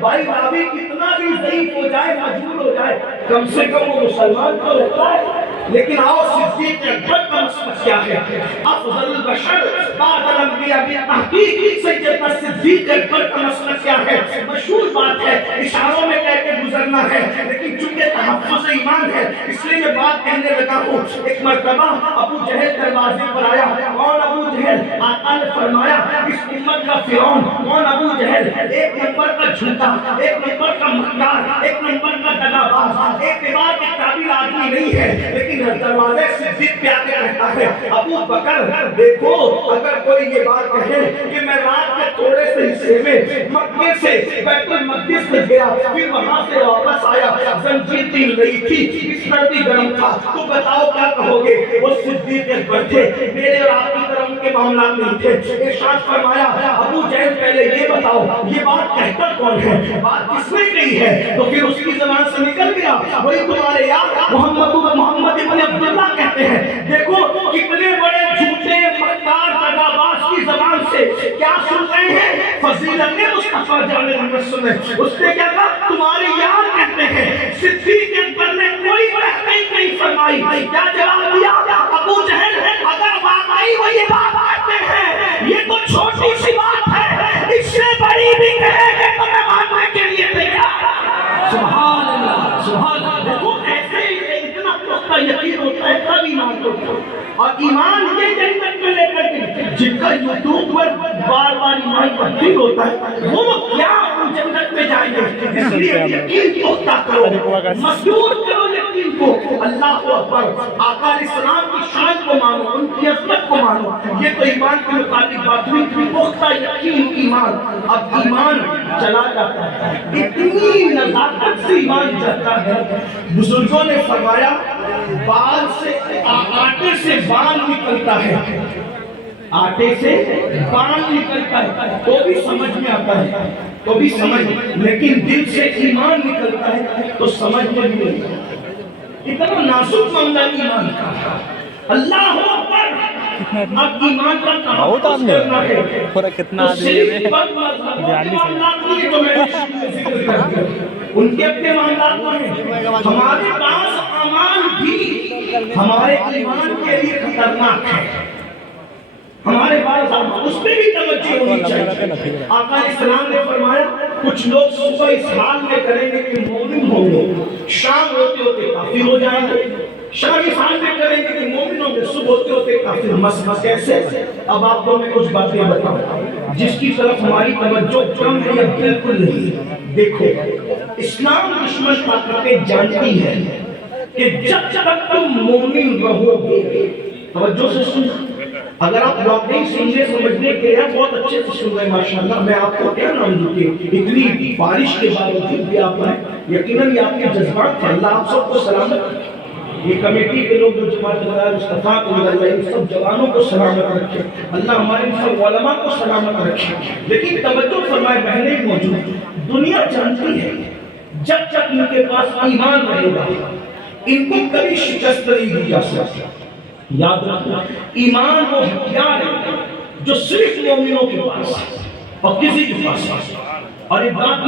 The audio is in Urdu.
بھائی راوی کتنا بھی ضعیف ہو جائے مجبور ہو جائے کم سے کم وہ مسلمان تو رہتا ہے. لیکن آؤ صدیق اکبر کا مسلک کیا ہے؟ افضل البشر بعد الانبیاء بالتحقیق سیدنا صدیق اکبر کا مسلک کیا ہے؟ مشہور بات ہے، اشاروں میں کہہ کے گزرنا ہے، لیکن چونکہ تحفظ ایمان ہے اس لیے میں بات کہنے لگا ہوں. ایک مرتبہ ابو جہل دروازے پر آیا. کون ابو جہل؟ آقا نے فرمایا اس امت کا فرعون. کون ابو جہل؟ ایک نمبر کا جھوٹا، ایک نمبر کا مکار، ایک نمبر کا دغاباز، اعتبار کے قابل آدمی نہیں ہے. لیکن دروازے سے ضد پہ آ کے کہتا ہے ابو بکر دیکھو، اگر کوئی یہ بات کہے کہ میں رات کے تھوڑے سے حصے میں مکے سے بیت المقدس میں گیا پھر وہاں سے واپس آیا، زنجیر تین رہی تھی، بستر بھی گرم تھا، تو بتاؤ کیا کہو گے؟ وہ صدیق اکبر تھے، میرے اور آپ کی طرح ان کے معاملات نہیں تھے. ارشاد فرمایا ابو جہل پہلے یہ بتاؤ یہ بات کہتا کون ہے؟ بات کس نے کہی ہے؟ تو پھر اس کی زبان سے نکل گیا وہی تمہارے یار محمد ابن عبداللہ کہتے ہیں. دیکھو کتنے بڑے جھوٹے مکار دغاباز کی زبان سے کیا سن رہے ہیں؟ فضیلت مصطفیٰ جان محمد سنیں. اس نے کیا کہا؟ تمہارے یار کہتے ہیں. صدیق اکبر نے کوئی تحقیق نہیں فرمائی. کیا جواب دیا؟ ابو جہل اگر واقعی وہ یہ بات کہتے ہیں یہ تو چھوٹی سی بات ہے، اس سے بڑی بھی کہے گے تو میں ماننے کے لیے تیار. سبحان اللہ سبحان اللہ. دیکھو ایسے اتنا پختہ یقین ہوتا ہے تب ایمان ہوتا ہے. اور ایمان یہ جنت میں لے کر کے جن کا یوٹیوب پر بار بار ایمان تبدیل ہوتا ہے وہ کیا ان جنت میں جائیں گے. اس لیے یقین پختہ کرو، مضبوط کرو یقین کو. اللہ اکبر. آقا علیہ السلام کی شان کو مانو، ان کی عظمت کو مانو. یہ تو ایمان کے مطابق بات ہوئی. پختہ یقین ایمان. اب ایمان چلا جاتا ہے، اتنی نزاکت سے ایمان جاتا ہے. بزرگوں نے فرمایا بال سے آٹے سے بال نکلتا ہے، آٹے سے بال نکلتا ہے تو بھی سمجھ میں آتا ہے، تو بھی سمجھ، لیکن دل سے ایمان نکلتا ہے تو سمجھ میں نہیں آتا. اتنا نازک معاملہ ایمان کا. اللہ اکبر. اب ایمان کا تحفظ کرنا ہے کتنا ان کے اپنے معاملات ہیں. ہمارے پاس امان بھی ہمارے ایمان کے لیے خطرناک ہے. ہمارے پاس اس پہ بھی توجہ ہونی چاہیے. آقا علیہ السلام نے فرمایا کچھ لوگ صبح اس حال میں کریں گے کہ مومن ہوں گے، شام ہوتے ہوتے کافر ہو جائیں گے. شام اس حال میں کریں گے کہ مومن ہوں گے، صبح ہوتے ہوتے کافر. مسئلہ کیسے؟ اب آپ کو میں کچھ باتیں بتاؤں جس کی طرف ہماری توجہ کم ہے یا بالکل نہیں. دیکھو اسلام دشمن طاقتیں جانتی ہے کہ جب تک تم مومن رہو گے، توجہ سے سن، اگر آپ واقعی سننے سمجھنے کے لیے بہت اچھے سے سن رہے ہیں ماشاءاللہ. میں آپ کو کیا نام دوں کہ اتنی بارش کے باوجود بھی آپ آئے، یقیناً یہ آپ کے جذبات ہیں. اللہ آپ سب کو سلامت. یہ کمیٹی کے لوگ جو جماعت بنائے مصطفیٰ کو ان سب جوانوں کو سلامت رکھے. اللہ ہمارے سب علماء کو سلامت رکھے. لیکن توجہ فرمائے بہنیں موجود، دنیا جانتی ہے جب تک ان کے پاس ایمان رہے گا ان کو کبھی شکست نہیں دی جا سکتی. یاد رکھنا ایمان وہ ہتھیار ہے جو صرف مومنوں کے پاس اور کسی کے پاس. اور یہ بات